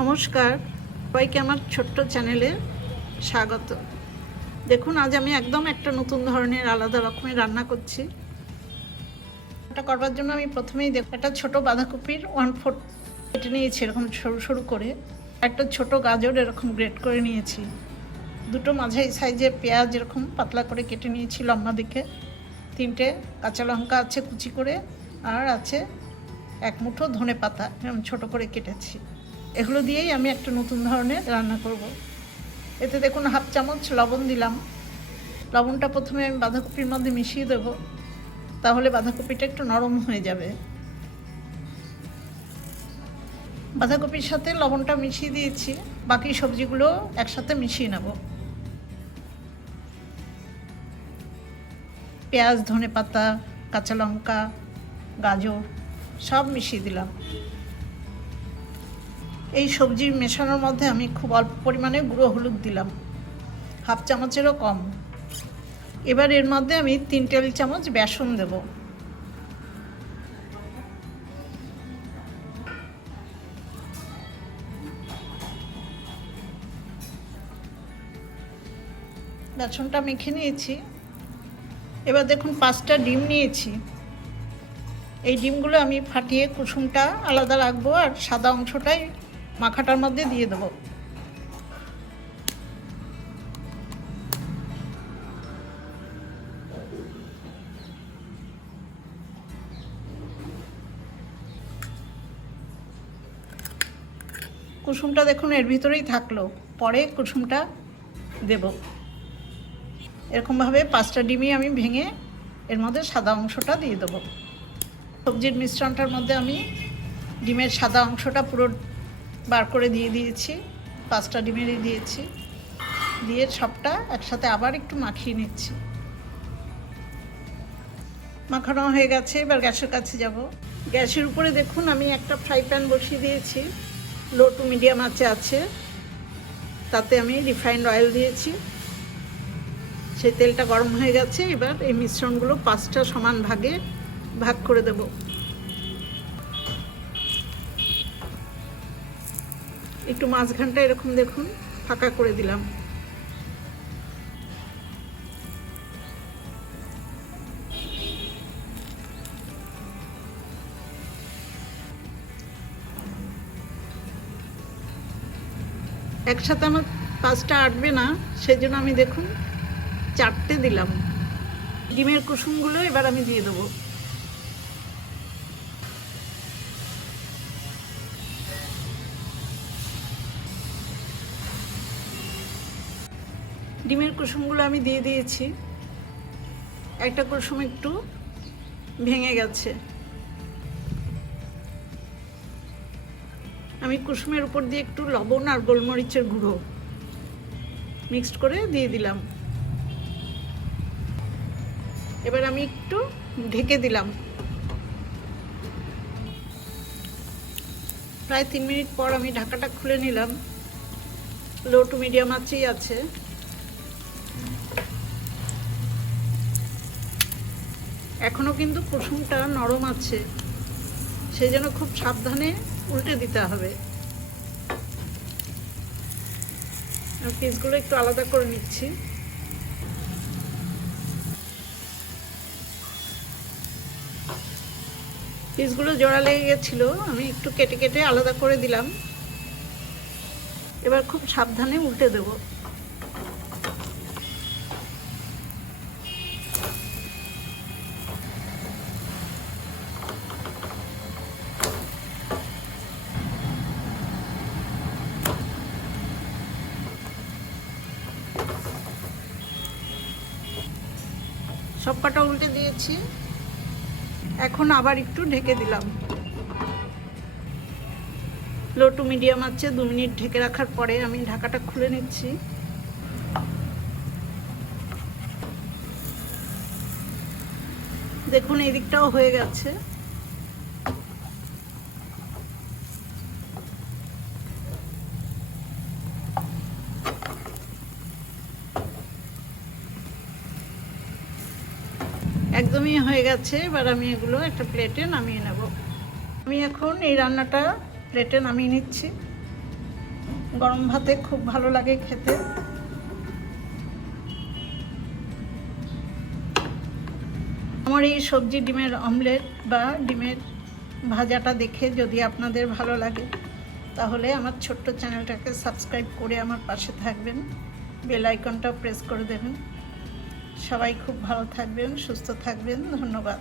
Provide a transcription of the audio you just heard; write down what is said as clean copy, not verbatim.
নমস্কার, সবাইকে আমার ছোট্ট চ্যানেলে স্বাগত। দেখুন, আজ আমি একদম একটা নতুন ধরনের আলাদা রকমের রান্না করছি। এটা করবার জন্য আমি প্রথমেই একটা ছোট বাঁধাকপির 1/4 কেটে নিয়েছি এরকম সরু সরু করে। একটা ছোট গাজর এরকম গ্রেট করে নিয়েছি। দুটো মাঝারি সাইজের পেঁয়াজ এরকম পাতলা করে কেটে নিয়েছি লম্বা দিকে। 3টে কাঁচা লঙ্কা আছে কুচি করে, আর আছে 1 মুঠো ধনে পাতা এরকম ছোটো করে কেটেছি। এগুলো দিয়েই আমি একটা নতুন ধরনের রান্না করব। এতে দেখুন 1/2 চামচ লবণ দিলাম। লবণটা প্রথমে আমি বাঁধাকপির মধ্যে মিশিয়ে দেব, তাহলে বাঁধাকপিটা একটু নরম হয়ে যাবে। বাঁধাকপির সাথে লবণটা মিশিয়ে দিয়েছি, বাকি সবজিগুলো একসাথে মিশিয়ে নেব। পেঁয়াজ, ধনে পাতা, কাঁচা লঙ্কা, গাজর সব মিশিয়ে দিলাম। এই সবজি মেশানোর মধ্যে আমি খুব অল্প পরিমাণে গুঁড়ো হলুদ দিলাম, 1/2 চামচেরও কম। এবার এর মধ্যে আমি 3 টেবিল চামচ বেসন দেব। বেসনটা মেখে নিয়েছি। এবার দেখুন 5টা ডিম নিয়েছি। এই ডিমগুলো আমি ফাটিয়ে কুসুমটা আলাদা রাখবো, আর সাদা অংশটাই মাখাটার মধ্যে দিয়ে দেবো। কুসুমটা দেখুন এর ভিতরেই থাকলো, পরে কুসুমটা দেব। এরকমভাবে 5টা ডিমই আমি ভেঙে এর মধ্যে সাদা অংশটা দিয়ে দেবো। সবজির মিশ্রণটার মধ্যে আমি ডিমের সাদা অংশটা পুরো বার করে দিয়ে দিয়েছি। 5টা ডিমেরই দিয়েছি, দিয়ে সবটা একসাথে আবার একটু মাখিয়ে নিচ্ছি। মাখানো হয়ে গেছে, এবার গ্যাসের কাছে যাব। গ্যাসের উপরে দেখুন আমি একটা ফ্রাই প্যান বসিয়ে দিয়েছি, লো টু মিডিয়াম আঁচে আছে। তাতে আমি রিফাইন্ড অয়েল দিয়েছি, সেই তেলটা গরম হয়ে গেছে। এবার এই মিশ্রণগুলো 5টা সমান ভাগে ভাগ করে দেব। একটু মাঝখানটা এরকম দেখুন ফাঁকা করে দিলাম। একসাথে আমার 5টা আটবে না, সেজন্য আমি দেখুন 4টে দিলাম। ডিমের কুসুমগুলো এবার আমি দিয়ে দেবো। ডিমের কুসুমগুলো আমি দিয়ে দিয়েছি। একটা কুসুম একটু ভেঙে গেছে, আমি কুসুমের উপর দিয়ে একটু লবণ আর গোলমরিচের গুঁড়ো মিক্সড করে দিয়ে দিলাম। এবার আমি একটু ঢেকে দিলাম। প্রায় 3 মিনিট পর আমি ঢাকাটা খুলে নিলাম। লো টু মিডিয়াম আঁচেই আছে। এখনো কিন্তু কুসুমটা নরম আছে, সেই জন্য খুব সাবধানে উল্টে দিতে হবে। পিসগুলো একটু আলাদা করে নিচ্ছি। পিসগুলো জোড়া লেগে গেছিল, আমি একটু কেটে কেটে আলাদা করে দিলাম। এবার খুব সাবধানে উল্টে দেব। সব কটা উল্টে দিয়েছি, এখন আবার একটু ঢেকে দিলাম। লো টু মিডিয়াম আছে। 2 মিনিট ঢেকে রাখার পরে আমি ঢাকাটা খুলে নিচ্ছি। দেখুন এই দিকটাও হয়ে গেছে। একদমই হয়ে গেছে। এবার আমি এগুলো একটা প্লেটে নামিয়ে নেব। আমি এখন এই রান্নাটা প্লেটে নামিয়ে নিচ্ছি। গরম ভাতে খুব ভালো লাগে খেতে। আমার এই সবজি ডিমের অমলেট বা ডিমের ভাজাটা দেখে যদি আপনাদের ভালো লাগে তাহলে আমার ছোট্ট চ্যানেলটাকে সাবস্ক্রাইব করে আমার পাশে থাকবেন, বেল আইকনটাও প্রেস করে দেবেন। সবাই খুব ভালো থাকবেন, সুস্থ থাকবেন। ধন্যবাদ।